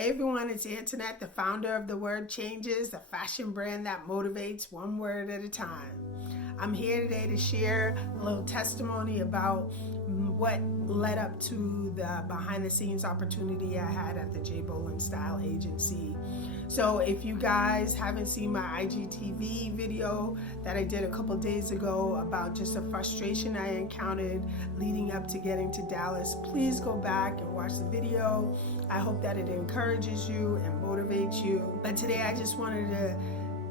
Hey everyone, it's Antoinette, the founder of The Word Changes, the fashion brand that motivates one word at a time. I'm here today to share a little testimony about what led up to the behind the scenes opportunity I had at the J. Bolin Style Agency. So if you guys haven't seen my IGTV video that I did a couple days ago about just a frustration I encountered leading up to getting to Dallas, please go back and watch the video. I hope that it encourages you and motivates you. But today I just wanted to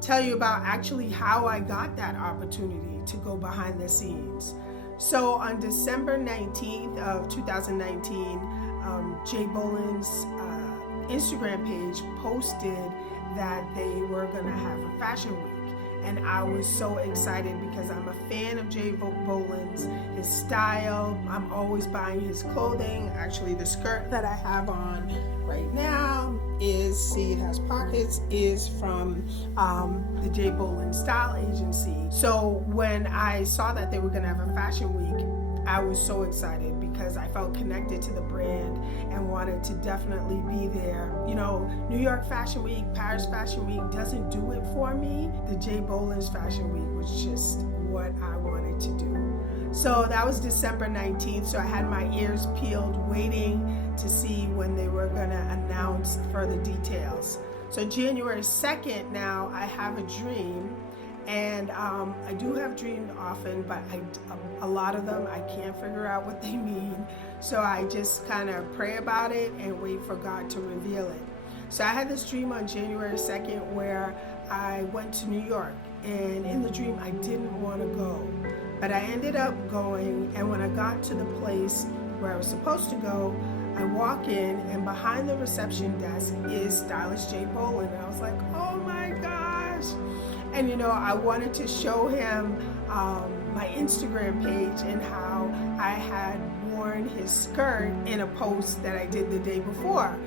tell you about actually how I got that opportunity to go behind the scenes. So on December 19th of 2019, J. Bolin's Instagram page posted that they were gonna have a fashion week, and I was so excited because I'm a fan of J. Bolin's, his style. I'm always buying his clothing. Actually, the skirt that I have on right now it has pockets, is from the J. Bolin Style Agency. So when I saw that they were gonna have a fashion week, I was so excited because I felt connected to the brand and wanted to definitely be there. You know, New York Fashion Week, Paris Fashion Week doesn't do it for me. The J. Bolin's Fashion Week was just what I wanted to do. So that was December 19th, so I had my ears peeled waiting to see when they were gonna announce further details. So January 2nd now, I have a dream. And I do have dreams often, but a lot of them I can't figure out what they mean. So I just kind of pray about it and wait for God to reveal it. So I had this dream on January 2nd where I went to New York, and in the dream I didn't want to go, but I ended up going. And when I got to the place where I was supposed to go, I walk in, and behind the reception desk is Stylist J. Bolin. And I was like, oh my gosh. And you know, I wanted to show him my Instagram page and how I had worn his skirt in a post that I did the day before,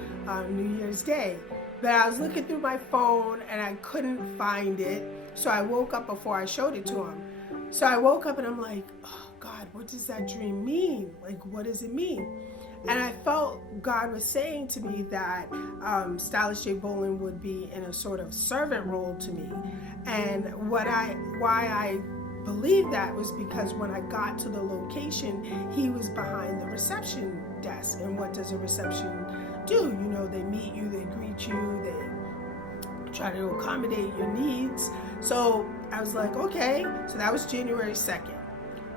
New Year's Day. But I was looking through my phone and I couldn't find it. So I woke up before I showed it to him. So I woke up and I'm like, oh God, what does that dream mean? Like, what does it mean? And I felt God was saying to me that Stylist J. Bolin would be in a sort of servant role to me. And why I believed that was because when I got to the location, he was behind the reception desk. And what does a reception do? You know, they meet you, they greet you, they try to accommodate your needs. So I was like, okay. So that was January 2nd.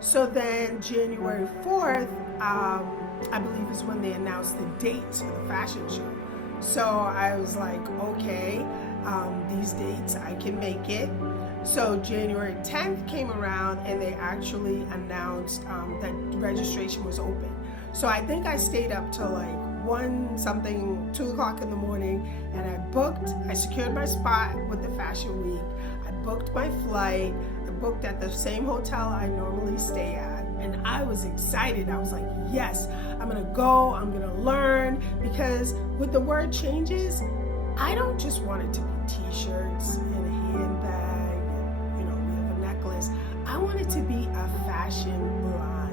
So then January 4th, I believe is when they announced the dates for the fashion show. So I was like, okay, these dates, I can make it. So January 10th came around and they actually announced that registration was open. So I think I stayed up till like 2 o'clock in the morning, and I secured my spot with the fashion week. I booked my flight. I booked at the same hotel I normally stay at. And I was excited. I was like, yes, I'm gonna go, I'm gonna learn, because with The Word Changes, I don't just want it to be t-shirts and a handbag and, you know, we have a necklace. I want it to be a fashion line.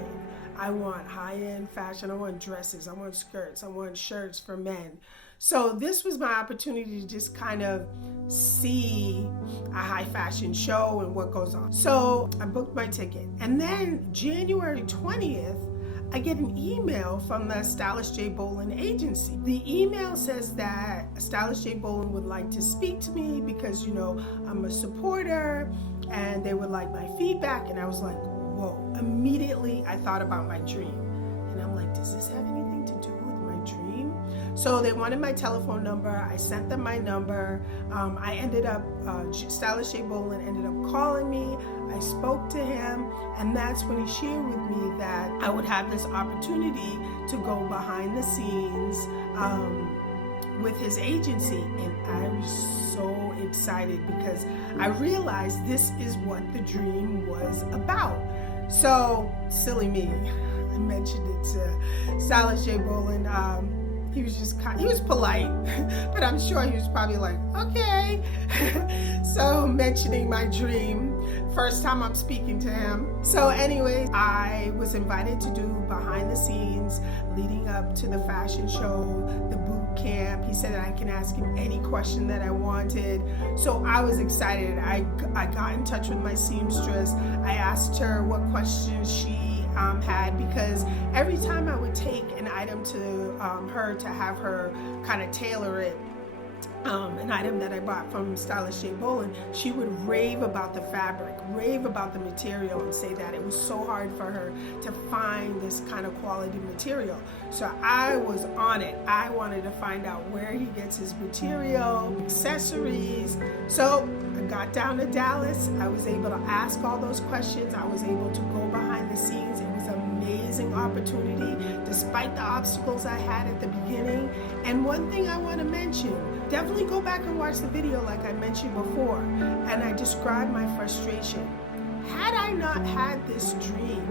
I want high-end fashion, I want dresses, I want skirts, I want shirts for men. So this was my opportunity to just kind of see a high fashion show and what goes on. So I booked my ticket. And then January 20th, I get an email from the Stylist J. Bolin Agency. The email says that Stylist J. Bolin would like to speak to me because, you know, I'm a supporter and they would like my feedback. And I was like, whoa. Immediately I thought about my dream. And I'm like, does this have anything to do with my dream? So they wanted my telephone number. I sent them my number. Stylist J. Bolin ended up calling me. I spoke to him, and that's when he shared with me that I would have this opportunity to go behind the scenes with his agency. And I was so excited because I realized this is what the dream was about. So, silly me, I mentioned it to Stylist J. Bolin. He was polite, but I'm sure he was probably like, okay. So mentioning my dream, first time I'm speaking to him. So anyway, I was invited to do behind the scenes leading up to the fashion show, the boot boot camp. He said that I can ask him any question that I wanted. So I was excited. I got in touch with my seamstress. I asked her what questions she had, because every time I would take an item to her to have her kind of tailor it, an item that I bought from Stylist J. Bolin, she would rave about the fabric, rave about the material, and say that it was so hard for her to find this kind of quality material. So I was on it. I wanted to find out where he gets his material, accessories. So I got down to Dallas. I was able to ask all those questions. I was able to go behind the scenes. It was an amazing opportunity, despite the obstacles I had at the beginning. And one thing I want to mention, definitely go back and watch the video like I mentioned before, and I described my frustration. Had I not had this dream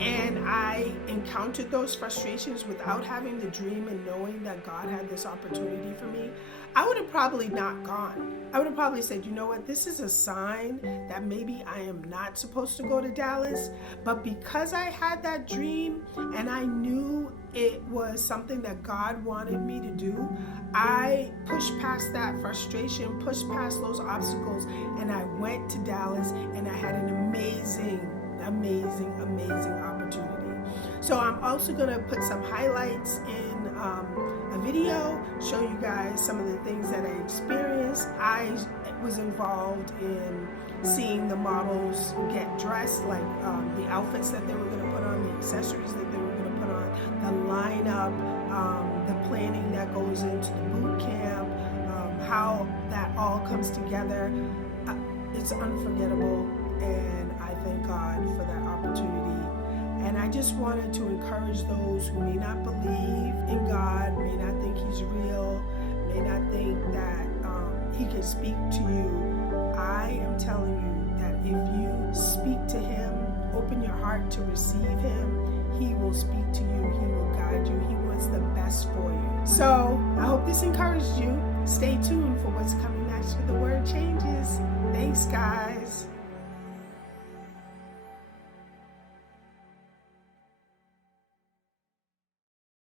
and I encountered those frustrations without having the dream and knowing that God had this opportunity for me, I would have probably not gone. I would have probably said, you know what, this is a sign that maybe I am not supposed to go to Dallas. But because I had that dream and I knew it was something that God wanted me to do, I pushed past that frustration, pushed past those obstacles, and I went to Dallas, and I had an amazing opportunity. So I'm also going to put some highlights in a video, show you guys some of the things that I experienced. I was involved in seeing the models get dressed, like the outfits that they were going to put on, the accessories that they were going to put on, the lineup, the planning that goes into the boot camp, how that all comes together. It's unforgettable, and I thank God for that opportunity. And I just wanted to encourage those who may not believe in God, may not think He's real, may not think that He can speak to you. I am telling you that if you speak to Him, open your heart to receive Him, He will speak to you, He will guide you, He wants the best for you. So I hope this encouraged you. Stay tuned for what's coming next with the Word Changes. Thanks, guys.